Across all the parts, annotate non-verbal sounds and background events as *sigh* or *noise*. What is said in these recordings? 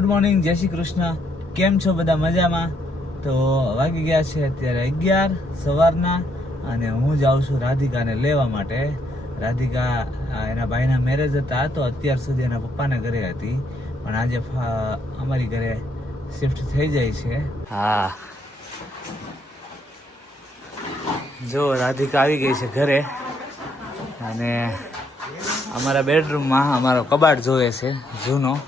Good morning જય શ્રી કૃષ્ણ. કેમ છો બધા મજામાં? તો વાગી ગયા છે અત્યારે અગિયાર સવારના અને હું જાઉં છું રાધિકાને લેવા માટે. રાધિકા એના ભાઈના મેરેજ હતા તો અત્યાર સુધી એના પપ્પાના ઘરે હતી. પણ આજે અમારી ઘરે શિફ્ટ થઈ જાય છે. હા. જો, રાધિકા આવી ગઈ છે ઘરે. અને અમારા બેડરૂમમાં અમારો કબાટ જોવે છે, જૂનો.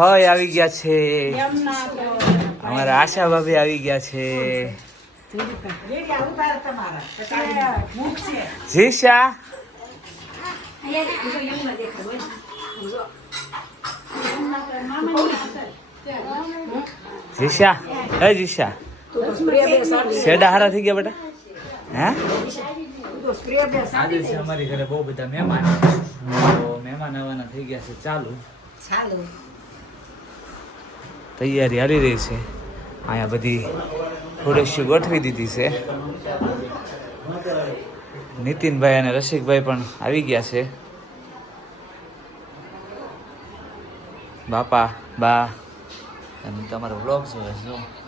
હોય આવી ગયા છે. અમારા આશા ભાભી આવી ગયા છે. જીશા? જીશા? હે જીશા? શેડા હારા થઈ ગયા બેટા? હે? આજે અમારી ઘરે બહુ બધા મહેમાન. મહેમાન આવવાના થઈ ગયા છે ચાલુ. તૈયારી હાલી રહી છે. અહીંયા બધી થોડીશી ગોઠવી દીધી છે. નીતિનભાઈ અને રસિકભાઈ પણ આવી ગયા છે. બાપા, બા. અને તમારો બ્લોગ જોવે છે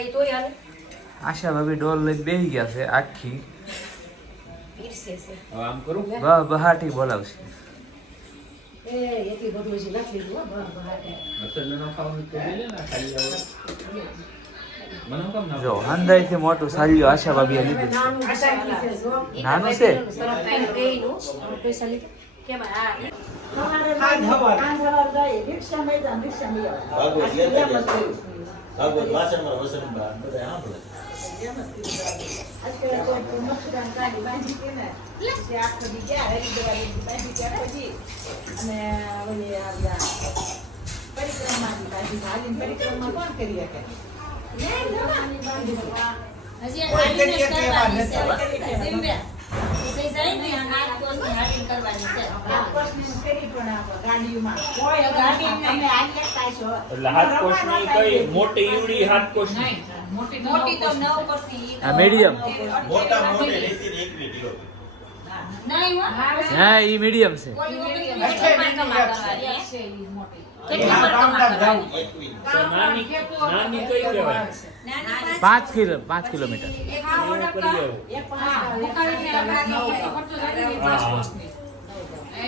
ખાઈ તોય હાલે આશા ભાભી ડોલ લઈ બેહી ગયા છે આખી. પીરસે છે. બા બહાટી બોલાવશે. એ એથી બધું હજી નથી લીધું હો, બહાર બહાર. જો હંધાઈથી મોટું સાલિયો આશા ભાભી લીધું છે. નાનું છે જો. કેમ આ? ભાગવત વાસણમાં વસંતબા બધા સાંભળે. હજી મોટી ઈવડી હાથકોશની મોટી તો નવ. આ મીડિયમ મોટા મોટે લેતી એકવી કિલો. નહીં ઈ મીડિયમ છે. મોટી પાંચ કિલો પાંચ કિલોમીટર.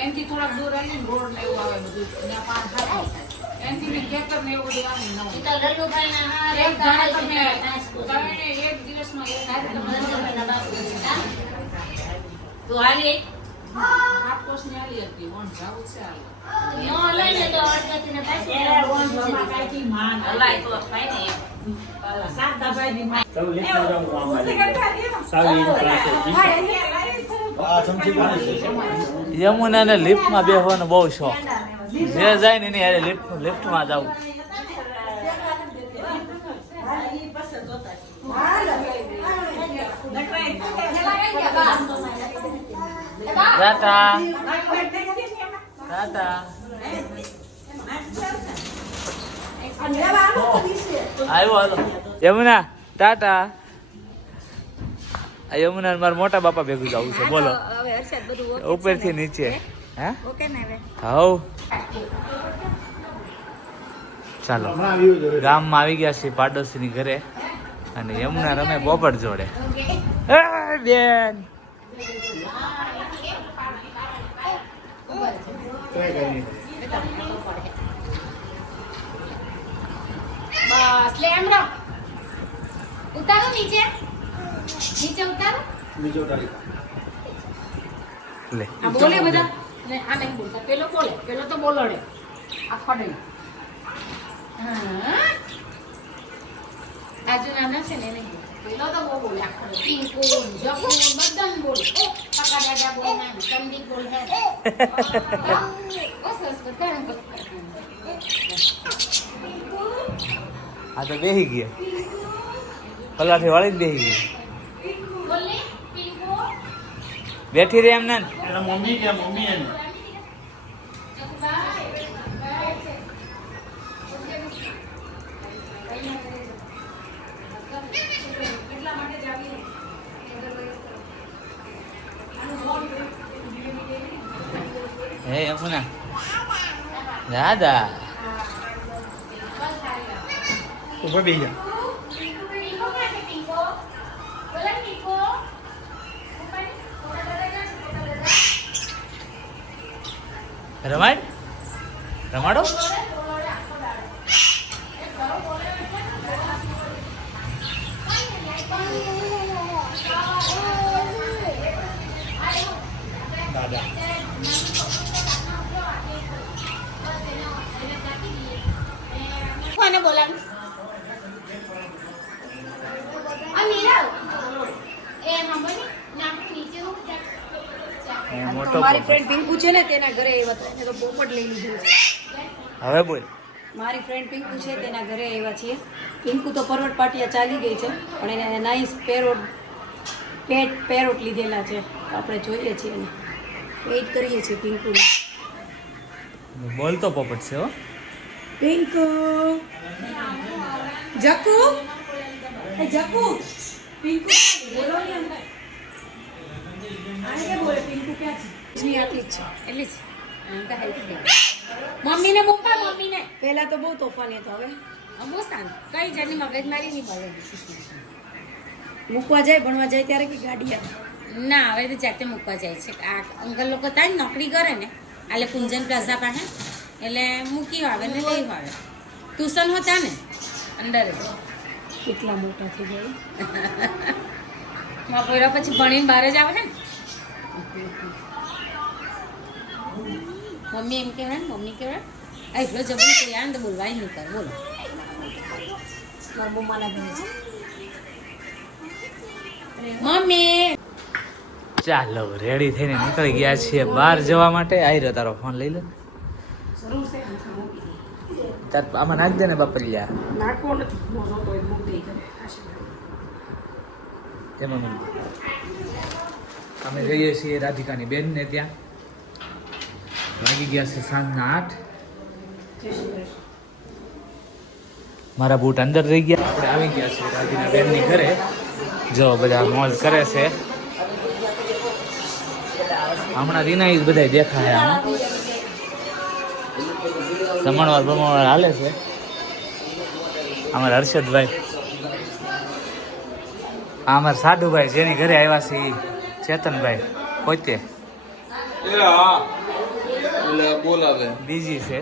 એનથી થોડાક દૂર આવીને રોડ ને એવું આવે બધું. ત્યાં પાન ખાતા એનથી ખેતર ને એવું બધું આવે નવું. ઈ તો લલ્લુભાઈના હારે એક તમે દિવસમાં? તો હાલી. કોષની લિફ્ટમાં તો થાય ને એમ. ચાલો લીધું રહું આમાં સાવી પાસે આ ચમચી પાણી છે યમુનાને લિફ્ટમાં બેસવાનો બહુ શોખ જે જાય ને એની લિફ્ટ લિફ્ટ લિફ્ટમાં જવું ટાટા Tata. આવ્યો યમુના ટાટા. આ યમુના મારા મોટા બાપા ભેગું જવું છે બોલો. ઉપરથી નીચે. હે? હાઉ. ચાલો ગામમાં આવી ગયા છે પાડોશીની ઘરે અને યમુના રમે પોપટ જોડે. બસ લે એમ રહો ઉતારો નીચે. નીચે ઉતારો. લે. આ બોલે બધા. ને આ નહીં બોલતા. પેલો બોલે. પેલો તો બોલડે. આ ખડે. હા. આજુ નાના છે ને એને પેલો તો બહુ બોલ્યા આ ખડે પિંકુ જકુ બધાને બોલે. ઓ કાકા દાદા બોલે ના સંદીપ બોલે. હે *laughs* બસ બસ. બધા આ તો બેહી ગયા. પલાઠી વાળી જ બેહી ગઈ બેઠી રહી એમ ને એના મમ્મી કે મમ્મી એને. હે યમુના દાદા. ઉપર બેહી જા. રમાડ રમાડો દાદા કોને બોલાવું આ મીરા. એ નંબર નામ નીચે મોટો મારી ફ્રેન્ડ પિંકુ છે ને તેના ઘરે આવ્યા એને તો પોપટ લઈ લીધું હવે બોલ. મારી ફ્રેન્ડ પિંકુ છે તેના ઘરે આવ્યા છીએ. પિંકુ તો પરવટ પાટિયા ચાલી ગઈ છે પણ એને નાઈસ પેરોટ પેટ પેરોટ લીધેલા છે. તો આપણે જોઈએ છીએ એને. વેઇટ કરીએ છીએ પિંકુને. બોલતો પોપટ છે હો. પિંકુ જકુ એ જકુ પિંકુ બોલો ને અંદર. આને કે બોલે પિંકુ ક્યાં છે જી આટલી છે એટલી જ. આમ તો હેલ્પ દે મમ્મીને મૂકા મમ્મીને. પહેલા તો બહુ તોફાની હતો હવે. બહુ શાંત કઈ જાતની મગજમારી નહીં મળે મૂકવા જાય ભણવા જાય ત્યારે કે ગાડી આવે? ના હવે તો જાતે મૂકવા જાય છે. આ અંકલ લોકો ત્યાં નોકરી કરે ને આલે કુંજન પ્લાઝા પાસે. એટલે મૂકી આવે ને લઈ આવે. ટ્યુશન હતા ને? અંદર કેટલા મોટા થઈ ગયા બપોરા પછી ભણીને બહાર જ આવે ને? મમ્મી એમ કહેવાય ને મમ્મી કહેવાય આ એટલો જબરી તૈયાર ને તો બોલવાય નહીં કર. બોલો. મારા ઘરે છે. મમ્મી! ચાલો રેડી થઈને નીકળી ગયા છીએ બહાર જવા માટે. આવી રહ્યો તારો ફોન લઈ લે. જરૂર છે હું મૂકી દઈ તાર આમાં નાખ દે ને બાપલિયા. નાખવો નથી નો તો મૂક દઈ કરે આશીર્વાદ એમાં અમે જઈએ છીએ રાધિકાની બેનને ત્યાં. વાગી ગયા છે સાંજના આઠ. મારા બૂટ અંદર રહી ગયા. આપણે આવી ગયા છીએ રાધીના બેનની ઘરે. જો બધા મોજ કરે છે. હમણાં રીના બધા દેખાય. જમણવાર બમણવાર હાલે છે. અમારા હર્ષદભાઈ. આ અમારા સાધુભાઈ જેની ઘરે આવ્યા છે એ ચેતનભાઈ પોતે. બોલાવે. બીજી છે.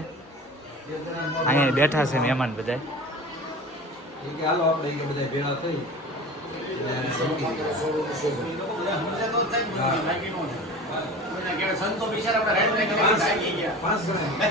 અહીંયા બેઠા છે મહેમાન બધા. હાલો આપણે બધા ભેળા થઈ. સંતો બિચારા આપણે ગયા પાંચ જણા સંતો રેડ કરીને કેમ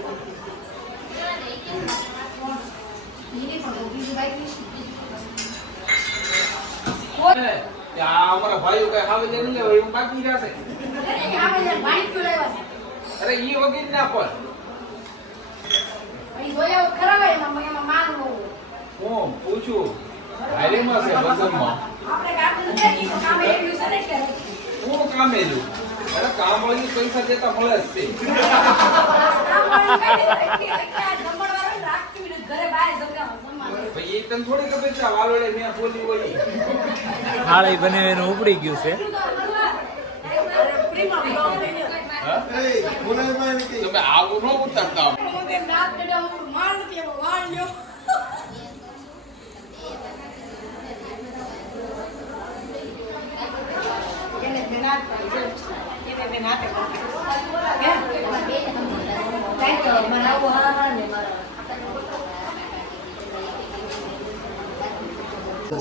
અમારા ભાઈઓ કઈ આવે છે નહીં હવે એવું બાકી અરે ઈ વગી ના પણ. હું પૂછું હારીમાં છે વસંતમાં હું કામે છું. અરે કામ પૈસા દેતા મળે એ તને થોડી ખબર છે વાલોડે મેં બોલી હોય. થાળી બને એનું ઉપડી ગયું છે. તમે આવું ન ઉતારતા હા? હા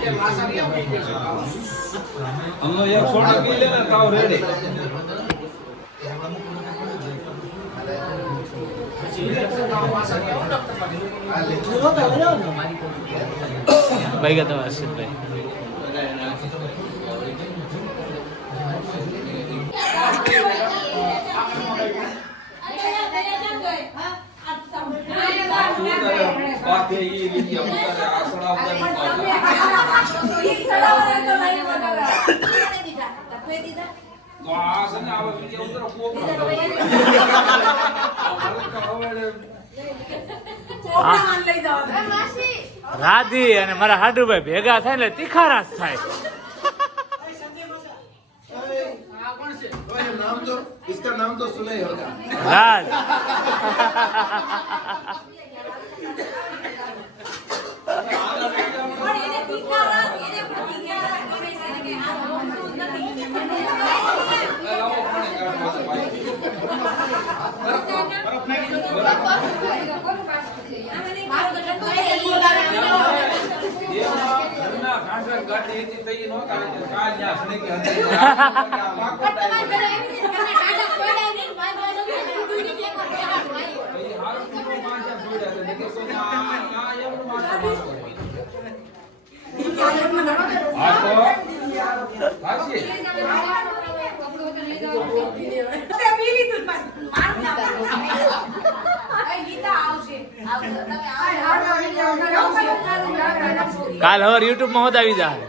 ને મારા હમનો એક સોડા પી લે ને તાવ રેડી ભાઈ ગયા તમારા હર્ષિતભાઈ બાકી રાધી અને મારા હાડુભાઈ ભેગા થાય ને તીખારાશ થાય. નામ તો સુનઈ હોગા રાજ. ગાડી હતી તઈ નો કાઢે કાલ ન્યા સને કે હતી તઈ હારું પીવું માંજા છોડ્યા છે કે કોઈ આ આ એવડું માંજા હા તો હાસી કાલ હવાર યુટ્યુબમાં હોત આવી જાય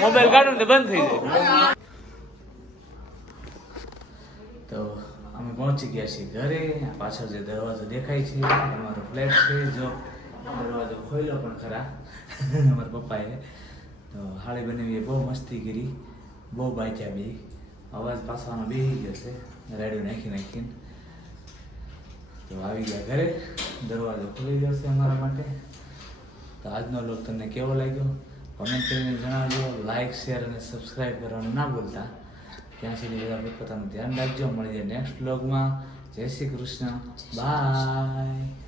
મોબાઈલ કાઢું ને બંધ થઈ જાય. તો અમે પહોંચી ગયા છીએ ઘરે. આ પાછળ જે દરવાજો દેખાય છે અમારો ફ્લેટ છે. જો દરવાજો ખોલ્યો પણ ખરા. અમારા પપ્પાએ. તો હાળી બનાવીએ બહુ મસ્તી કરી. બહુ બાચ્યા બી. અવાજ પાછવાનો બેસી ગયો છે. રેડિયો નાખી નાખીને. તો આવી ગયા ઘરે. દરવાજો ખુલી જશે અમારા માટે. તો આજનો લોક તમને કેવો લાગ્યો? કોમેન્ટ કરીને જણાવજો. લાઇક શેર અને સબસ્ક્રાઇબ કરવાનું ના ભૂલતા. ત્યાં સુધી બધા પોતાનું ધ્યાન રાખજો. મળી જાય નેક્સ્ટ બ્લોગમાં જય શ્રી કૃષ્ણ. બાય